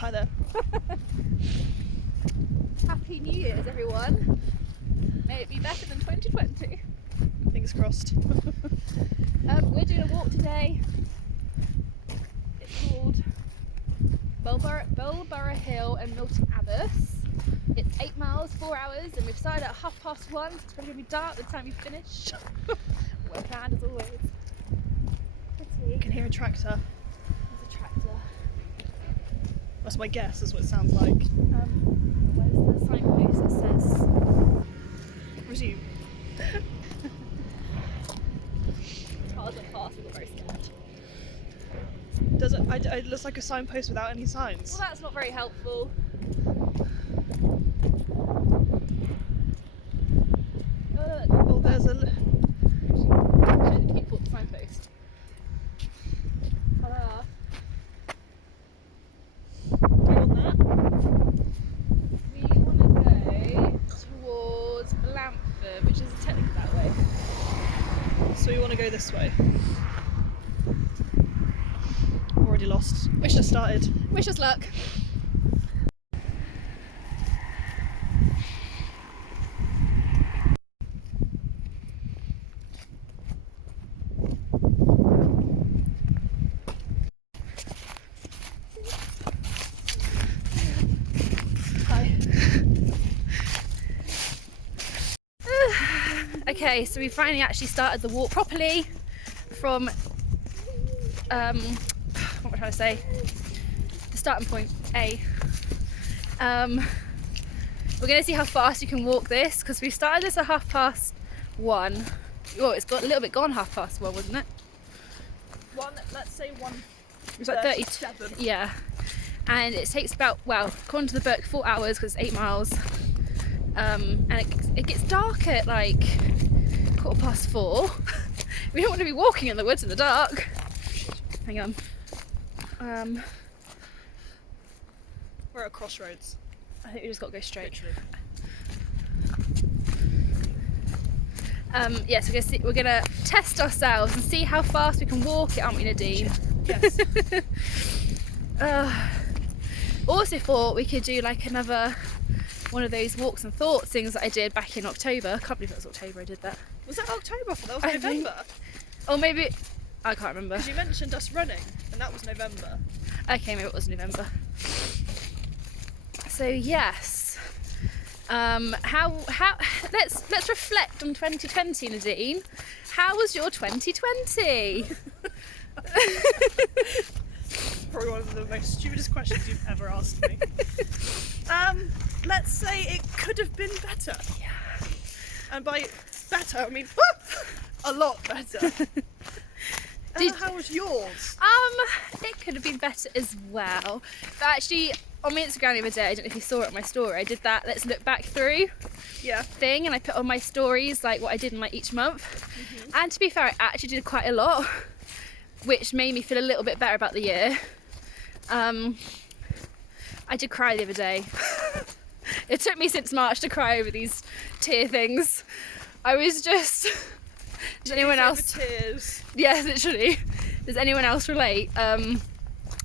Hi there. Happy New Year's, everyone. May it be better than 2020. Fingers crossed. We're doing a walk today. It's called Ballard Hill and Milton Abbas. It's 8 miles, 4 hours, and we've started at 1:30. It's probably going to be dark by the time we finish. Well planned as always. Pretty. You can hear a tractor. There's a tractor. That's my guess, is what it sounds like. Where's the signpost that says Resume. cars are fast, we got very scared. Does it? It looks like a signpost without any signs. Well, that's not very helpful. Oh, there's a. Show the people the signpost. Ta-da. Go on that. We want to go towards Ballard, which is technically that way. So we want to go this way. Already lost. Wish I started. Wish us luck. Hi. Okay, so we finally actually started the walk properly from what am I trying to say? The starting point A. We're going to see how fast you can walk this, because we started this at 1:30. Oh, it's got a little bit gone 1:30, wasn't it? Let's say one. It was like 37. Yeah. And it takes about, well, according to the book, 4 hours because it's 8 miles. And it gets dark at like 4:15. We don't want to be walking in the woods in the dark. Hang on. We're at crossroads. I think we just got to go straight. Literally. Yeah, so we're gonna test ourselves and see how fast we can walk it, aren't we, Nadine? Yes. Also thought we could do like another one of those walks and thoughts things that I did back in October. I can't believe it was October I did that. Was that October? That was I think- November. Or maybe, I can't remember. Because you mentioned us running, and that was November. Okay, maybe it was November. So yes, how let's reflect on 2020, Nadine. How was your 2020? Probably one of the most stupidest questions you've ever asked me. Let's say it could have been better. Yeah. And by better, I mean a lot better. How was yours? It could have been better as well. But actually, on my Instagram the other day, I don't know if you saw it on my story, I did that let's look back through Yeah. thing, and I put on my stories like what I did in like each month. And to be fair, I actually did quite a lot, which made me feel a little bit better about the year. I did cry the other day. It took me since March to cry over these tear things. I was just... Does anyone else? Tears. Yeah, literally. Does anyone else relate? I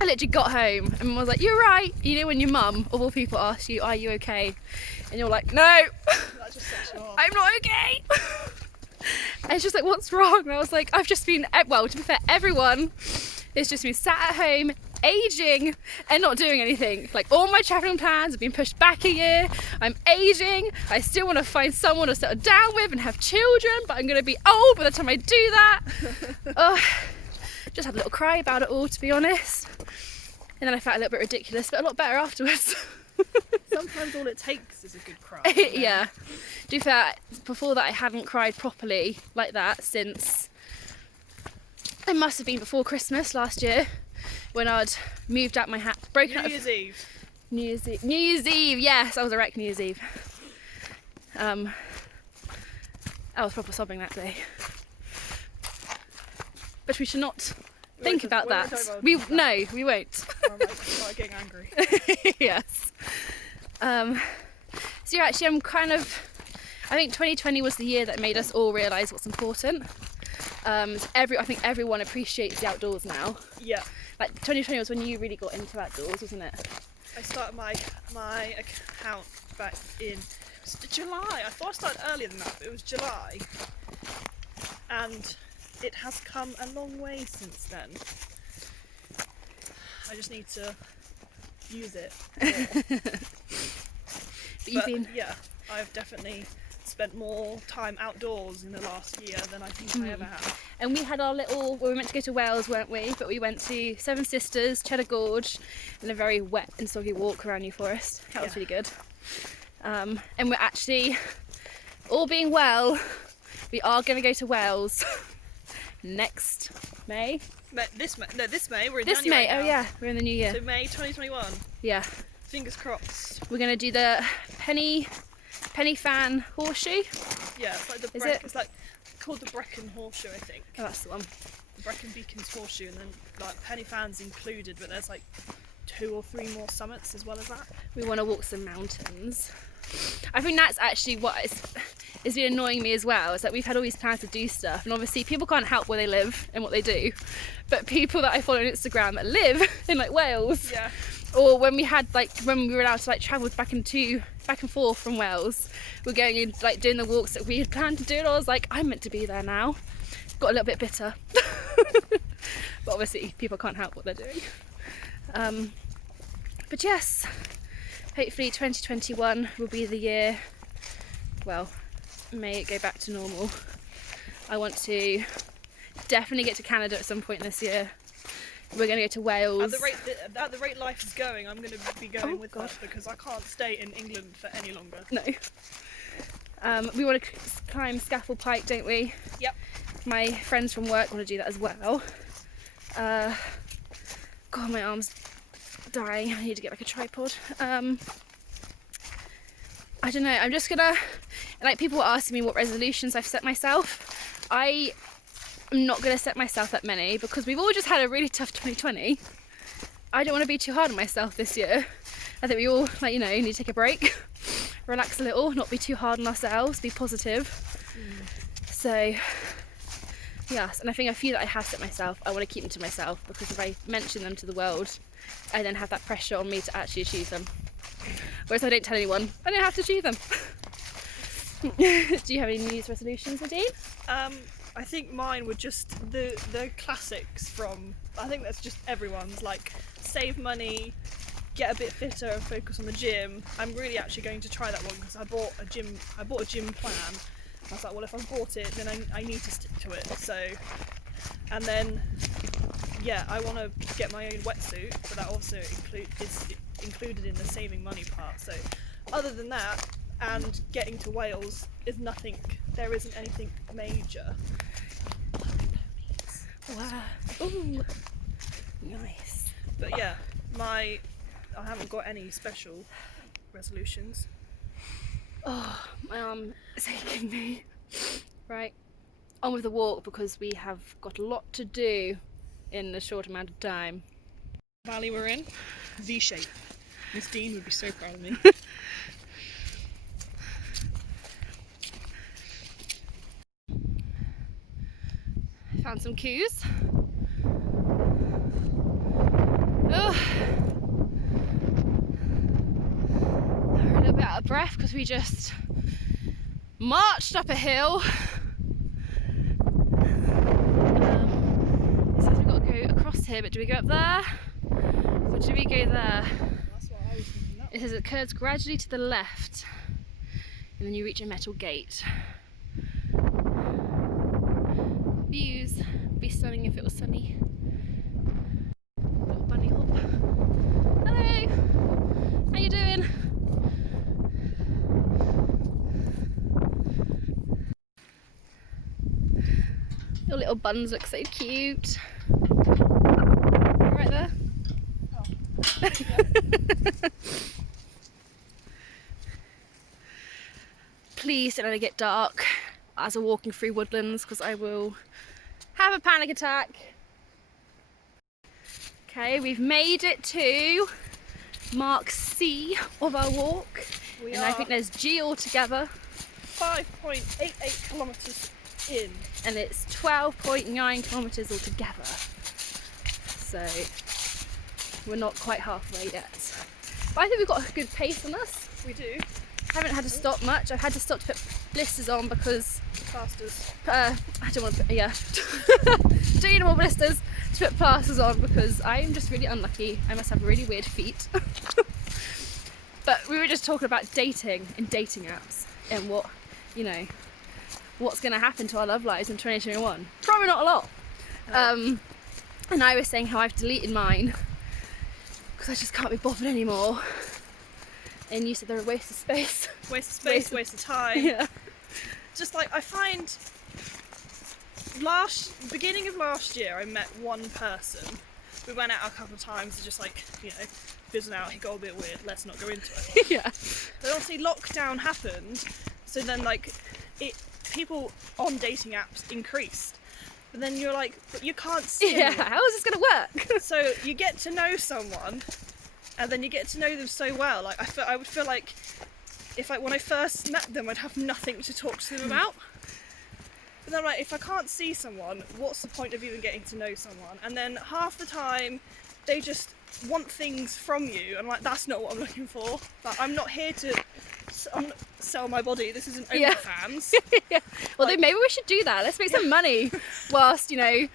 literally got home and Mum was like, "You're right." You know when your mum, of all people, asks you, "Are you okay?" And you're like, "No, That just sets you off. I'm not okay." And it's just like, "What's wrong?" And I was like, "I've just been, well, to be fair, everyone has just been sat at home, aging and not doing anything. Like all my travelling plans have been pushed back a year. I'm aging. I still want to find someone to settle down with and have children, but I'm going to be old by the time I do that." Just had a little cry about it all, to be honest. And then I felt a little bit ridiculous, but a lot better afterwards. Sometimes all it takes is a good cry. Yeah. To be fair, before that I hadn't cried properly like that since, it must have been before Christmas last year, when I'd moved out my house, broken out New Year's Eve. New Year's Eve, yes, I was a wreck New Year's Eve. I was proper sobbing that day. But we should not think about that. We won't. I'm like, start getting angry. Yes. So yeah, actually, I think 2020 was the year that made us all realise what's important. I think everyone appreciates the outdoors now. Yeah. Like 2020 was when you really got into outdoors, wasn't it? I started my account back in July. I thought I started earlier than that, but it was July. And it has come a long way since then. I just need to use it more. Yeah, I've definitely spent more time outdoors in the last year than I think I ever have. And we had our little, well, we meant to go to Wales, weren't we? But we went to Seven Sisters, Cheddar Gorge, and a very wet and soggy walk around New Forest. That was really good. And we're actually, all being well, we are going to go to Wales next May. This May, we're in This January May, now. Oh yeah, we're in the new year. So May 2021. Yeah. Fingers crossed. We're going to do the penny fan horseshoe. Yeah, it's like it's like called the Brecon Horseshoe, I think. Oh, that's the one. The Brecon Beacons Horseshoe, and then like penny fans included, but there's like 2 or 3 more summits as well as that. We want to walk some mountains. I think that's actually what is been annoying me as well, is that we've had all these plans to do stuff, and obviously people can't help where they live and what they do, but people that I follow on Instagram that live in like Wales, yeah, or when we were allowed to like travel back and forth from Wales, we're going and like doing the walks that we had planned to do, and I was like, I'm meant to be there now. Got a little bit bitter. But obviously people can't help what they're doing. But yes, hopefully 2021 will be the year, well, may it go back to normal. I want to definitely get to Canada at some point this year. We're going to go to Wales. At the rate life is going, I'm going to be going with that, because I can't stay in England for any longer. No. We want to climb Scaffold Pike, don't we? Yep. My friends from work want to do that as well. God, my arm's dying. I need to get like a tripod. I don't know. I'm just gonna, like, people were asking me what resolutions I've set myself. I'm not gonna set myself that many, because we've all just had a really tough 2020. I don't want to be too hard on myself this year. I think we all, like, you know, need to take a break, relax a little, not be too hard on ourselves, be positive. So yes, and I think a few that I have set myself, I want to keep them to myself, because if I mention them to the world, I then have that pressure on me to actually achieve them. Whereas if I don't tell anyone, I don't have to achieve them. Do you have any New Year's resolutions, Nadine? I think mine were just the classics from, I think that's just everyone's, like save money, get a bit fitter and focus on the gym. I'm really actually going to try that one, because I bought a gym plan. I was like, well, if I've bought it, then I need to stick to it. So, and then, yeah, I want to get my own wetsuit, but that also is included in the saving money part. So, other than that, and getting to Wales is nothing. There isn't anything major. Wow. Ooh. Nice. But yeah, I haven't got any special resolutions. Oh, my arm is aching me. Right, on with the walk, because we have got a lot to do in a short amount of time. Valley we're in, V-shape. Miss Dean would be so proud of me. Found some coos. Oh. We're a little bit out of breath because we just marched up a hill. It says we've got to go across here, but do we go up there? Or do we go there? That's what I was thinking. It says it curves gradually to the left, and then you reach a metal gate. Views would be stunning if it was sunny. Little bunny hop. Hello! How you doing? Your little buns look so cute. Right there. Oh. Yeah. Please don't let it get dark as we're walking through woodlands, because I will have a panic attack. Okay, we've made it to mark C of our walk, and I think there's G altogether. 5.88 kilometres in. And it's 12.9 kilometres altogether. So we're not quite halfway yet. But I think we've got a good pace on us. We do. I haven't had to stop much. I've had to stop to put blisters on because Plasters. I don't want to put, yeah. Don't need more blisters to put plasters on because I'm just really unlucky. I must have really weird feet. But we were just talking about dating and dating apps and what, you know, what's going to happen to our love lives in 2021. Probably not a lot. And I was saying how I've deleted mine because I just can't be bothered anymore. And you said they're a waste of space. Waste of space, waste of time. Yeah. Just like, I find beginning of last year I met one person. We went out a couple of times and just like, you know, fizzled out, he got a bit weird, let's not go into it. Yeah. But obviously lockdown happened, so then like people on dating apps increased. But then you're like, but you can't see Yeah, anyone. how is this going to work? So you get to know someone, and then you get to know them so well. Like I would feel like when I first met them, I'd have nothing to talk to them about. But then, like, if I can't see someone, what's the point of even getting to know someone? And then half the time, they just want things from you, and like that's not what I'm looking for. Like, I'm not here to sell my body. This isn't OnlyFans. Yeah. Well, Like- then maybe we should do that. Let's make some money whilst, you know,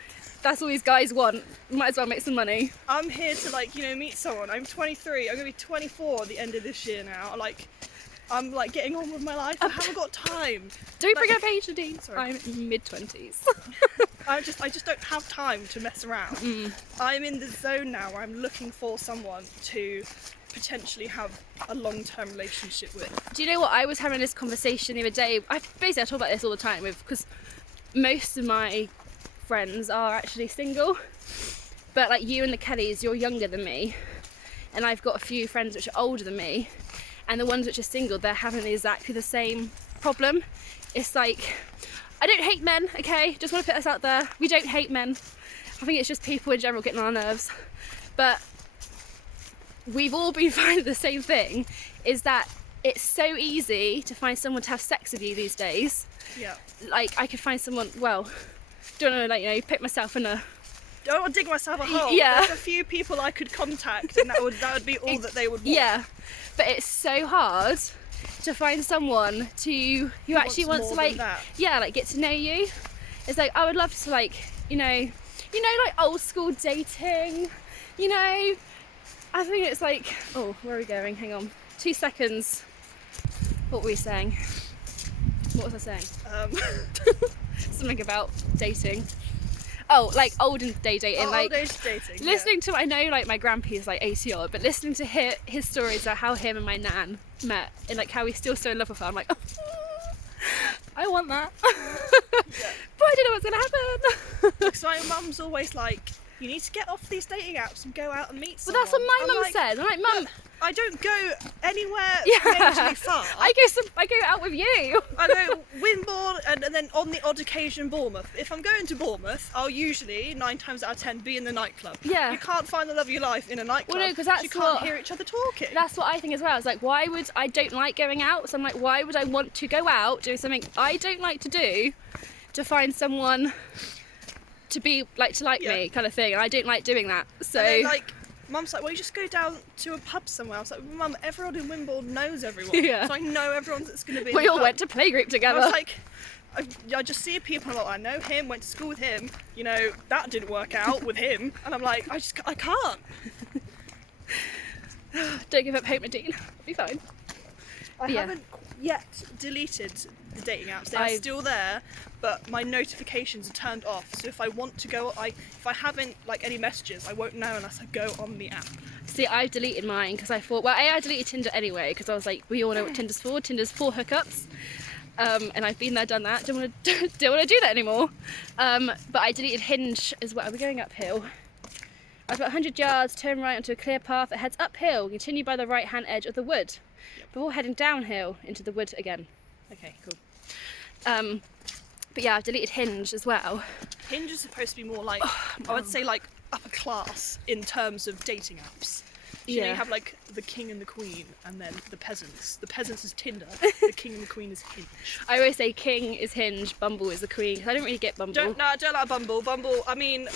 that's all these guys want. Might as well make some money. I'm here to, like, you know, meet someone. I'm 23. I'm gonna be 24 at the end of this year now. Like, I'm like getting on with my life. I haven't got time. Don't bring Like- up age, Nadine. Sorry. I'm mid-20s. I just don't have time to mess around. I'm in the zone now where I'm looking for someone to potentially have a long-term relationship with. Do you know what? I was having this conversation the other day. I talk about this all the time because most of my friends are actually single. But like you and the Kellys, you're younger than me. And I've got a few friends which are older than me. And the ones which are single, they're having exactly the same problem. It's like, I don't hate men, okay? Just want to put this out there. We don't hate men. I think it's just people in general getting on our nerves. But we've all been finding the same thing, is that it's so easy to find someone to have sex with you these days. Yeah. Like, I could find someone, well, don't know, like, you know, pick myself in a... I don't want to dig myself a hole. Yeah. There's a few people I could contact, and that would be all that they would want. Yeah, but it's so hard to find someone who actually wants to, more like, than that. yeah, like get to know you. It's like, I would love to, like, you know, like old school dating, you know. I think it's like, oh, where are we going? Hang on, 2 seconds. What were we saying? What was I saying? Something about dating. Oh, like olden day dating, like old age dating. listening to, I know like my grandpa is like 80 odd, but listening to his stories about how him and my nan met and like how he's still so in love with her, I'm like, oh, I want that. But I don't know what's gonna happen. Yeah. So my mum's always like, you need to get off these dating apps and go out and meet Well, someone. that's what my I'm mum like, said. I'm like, Mum, I don't go anywhere yeah, majorly far. I go out with you. I go Wimborne and then on the odd occasion Bournemouth. If I'm going to Bournemouth, I'll usually 9 times out of 10 be in the nightclub. Yeah. You can't find the love of your life in a nightclub. Well, no, 'cause that's you can't what- hear each other talking. That's what I think as well. It's like, I don't like going out, so I'm like, why would I want to go out doing something I don't like to do to find someone to be like to like Yeah. me kind of thing, and I don't like doing that. So And then, like, Mum's like, well, you just go down to a pub somewhere. I was like, Mum, everyone in Wimborne knows everyone. Yeah. So I know everyone that's going to be in we the all pub. went to playgroup I together. was like, I just see people, I'm like, I know him, went to school with him, you know, that didn't work out with him. And I'm like, I can't. Don't give up hope, Nadine. It'll be fine. I Yeah. haven't yet deleted the dating apps. They're I've- still there, but my notifications are turned off. So if I want to go, if I haven't like any messages, I won't know unless I go on the app. See, I've deleted mine because I thought, well, I deleted Tinder anyway because I was like, we all know what Tinder's for. Tinder's for hookups. And I've been there, done that. Don't want to do that anymore. But I deleted Hinge as well. Are we going uphill? I've got 100 yards, turn right onto a clear path that heads uphill. Continue by the right-hand edge of the wood before heading downhill into the wood again. Okay, cool. But yeah, I've deleted Hinge as well. Hinge is supposed to be more like, I would say like upper class in terms of dating apps. You know, Yeah. you have like the king and the queen, and then the peasants. The peasants is Tinder. The king and the queen is Hinge. I always say King is Hinge, Bumble is the Queen. I don't really get Bumble. I don't like Bumble. Bumble, I mean,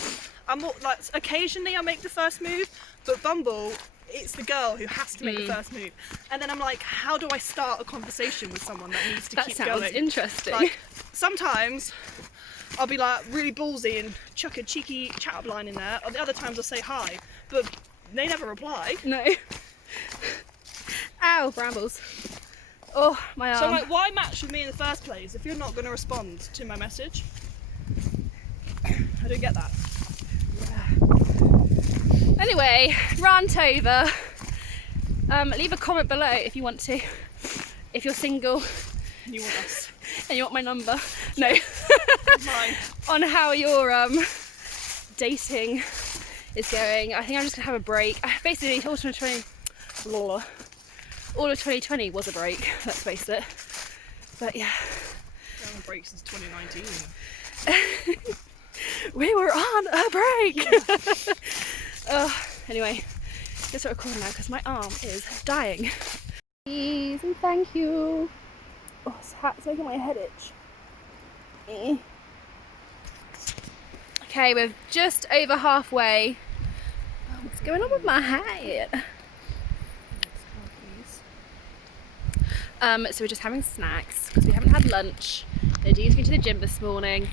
I'm more, like occasionally I make the first move, but Bumble, it's the girl who has to make the first move. And then I'm like, how do I start a conversation with someone that needs to keep going? That sounds interesting. Like, sometimes I'll be like really ballsy and chuck a cheeky chat-up line in there, or the other times I'll say hi, but they never reply. No. Ow, brambles. Oh, my arm. So I'm like, why match with me in the first place if you're not going to respond to my message? I don't get that. Anyway, rant over. Leave a comment below if you want to. If you're single You want us. and you want my number. No. Mine. On how your dating is going. I think I'm just gonna have a break. Basically, all of 2020 was a break, let's face it. But yeah. Been on a break since 2019. We were on a break! Anyway, let's start recording now because my arm is dying. Please and thank you. Oh, this hat's making my head itch. Okay, we're just over halfway. Oh, what's going on with my hat? So we're just having snacks because we haven't had lunch. Nadine's been to the gym this morning.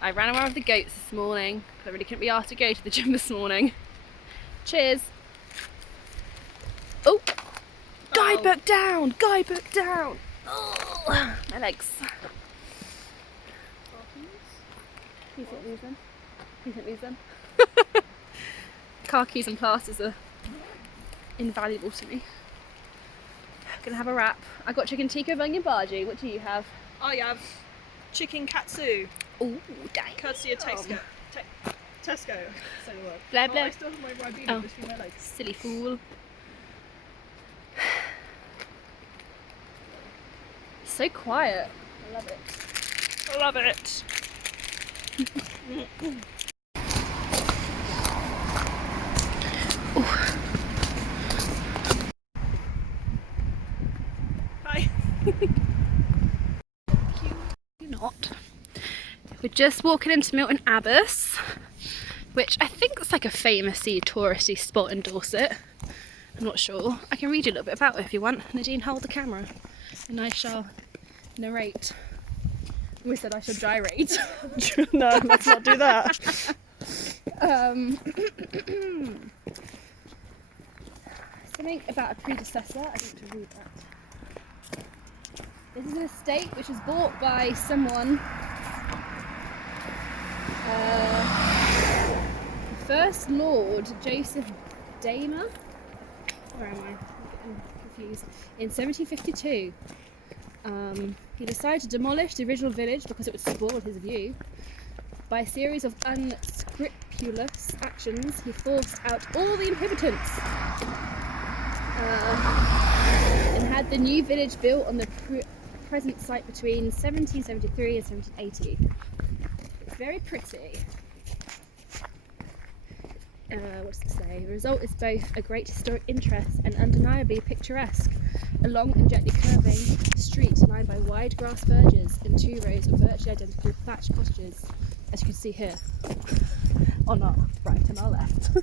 I ran around with the goats this morning because I really couldn't be asked to go to the gym this morning. Cheers. Oh, guidebook down, guidebook down. Oh, my legs. Please don't lose them. Please don't lose them. Car keys and plasters are invaluable to me. Gonna have a wrap. I got chicken tikka with onion bhaji. What do you have? I have chicken katsu. Oh, dang. Courtesy of Tesco. Tesco. Say the word. Blah, Oh, blah. I still have my ribena Oh. between my legs. Silly fool. So quiet. I love it. I love it. Hi. You're not. We're just walking into Milton Abbas, which I think is like a famously touristy spot in Dorset. I'm not sure. I can read you a little bit about it if you want. Nadine, hold the camera and I shall narrate. We said I should gyrate. No, let's not do that. Something about a predecessor. I need to read that. This is an estate which was bought by someone. First Lord Joseph Damer. Where am I? I'm getting confused. In 1752. He decided to demolish the original village because it would spoil his view. By a series of unscrupulous actions, he forced out all the inhabitants and had the new village built on the present site between 1773 and 1780. It's very pretty. What's it say? The result is both a great historic interest and undeniably picturesque. A long and gently curving street lined by wide grass verges and 2 rows of virtually identical thatched cottages, as you can see here, on our right and our left.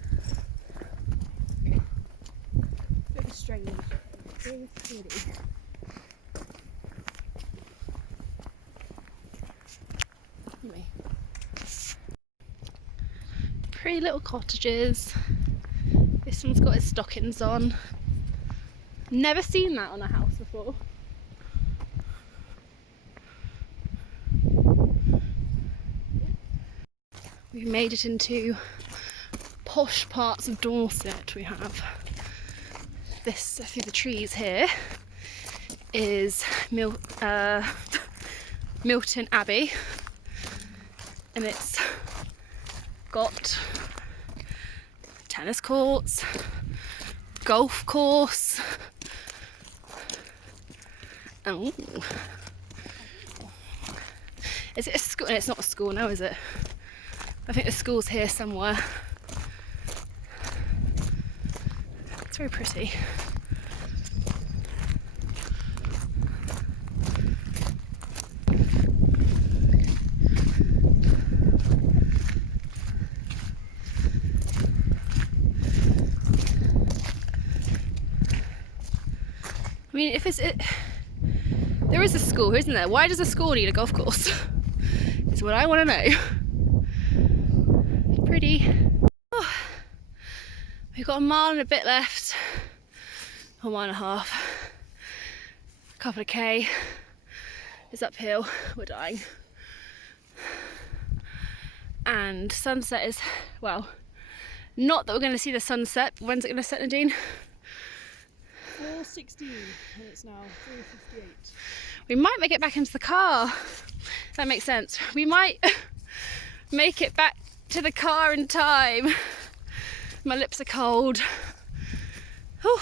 Bit of a strange, very pretty. Anyway. Pretty little cottages. This one's got its stockings on. Never seen that on a house before. We've made it into posh parts of Dorset. We have this through the trees here is Milton Abbey, and it's got tennis courts, golf course. Oh, is it a school? It's not a school now, is it? I think the school's here somewhere. It's very pretty. I mean, if there is a school, isn't there? Why does a school need a golf course? It's what I want to know. Pretty. Oh, we've got a mile and a bit left. Or 1.5. A couple of K. It's uphill. We're dying. And sunset is, well, not that we're going to see the sunset. When's it going to set, Nadine? 4:16 and it's now 3:58. We might make it back into the car. That makes sense. We might make it back to the car in time. My lips are cold. Whew.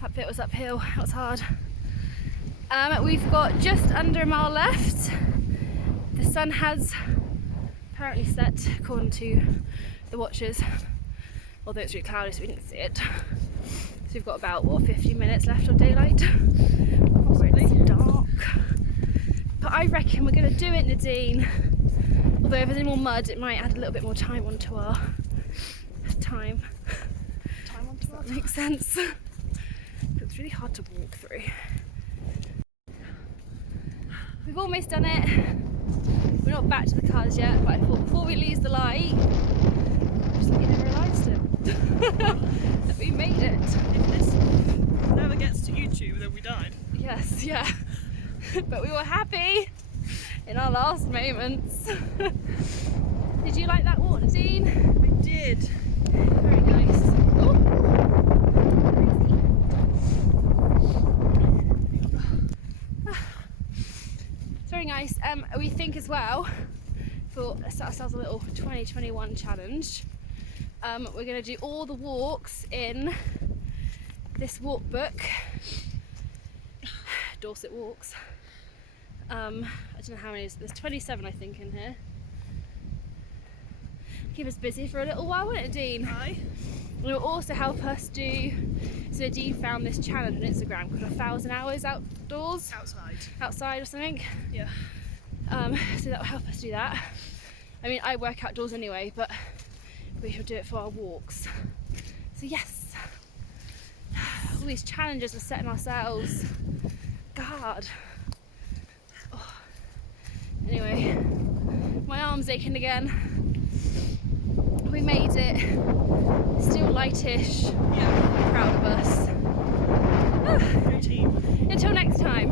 That bit was uphill, that was hard. We've got just under a mile left. The sun has apparently set according to the watches, although it's really cloudy so we didn't see it. So we've got about, what, 50 minutes left of daylight? Possibly. It's dark. But I reckon we're going to do it, Nadine. Although if there's any more mud, it might add a little bit more time onto our time. Does that make sense? It's really hard to walk through. We've almost done it. We're not back to the cars yet, but I thought before we lose the light, just let you know we're alive still. That we made it. If this never gets to YouTube, then we died. Yes, yeah. But we were happy in our last moments. Did you like that walk, Nadine? I did. Very nice. Oh. It's very nice. We think as well, let's set ourselves a little 2021 challenge. We're going to do all the walks in this walk book, Dorset Walks. I don't know how many, there's 27 I think in here. Keep us busy for a little while, won't it, Dean? Aye. It will also help us do, so Dean found this challenge on Instagram called 1,000 hours outdoors. Outside or something. Yeah. So that will help us do that. I mean, I work outdoors anyway, but we should do it for our walks. So yes, all these challenges we're setting ourselves. God. Oh. Anyway, my arm's aching again. We made it. Still lightish. Yeah. I'm proud of us. Good team. Until next time.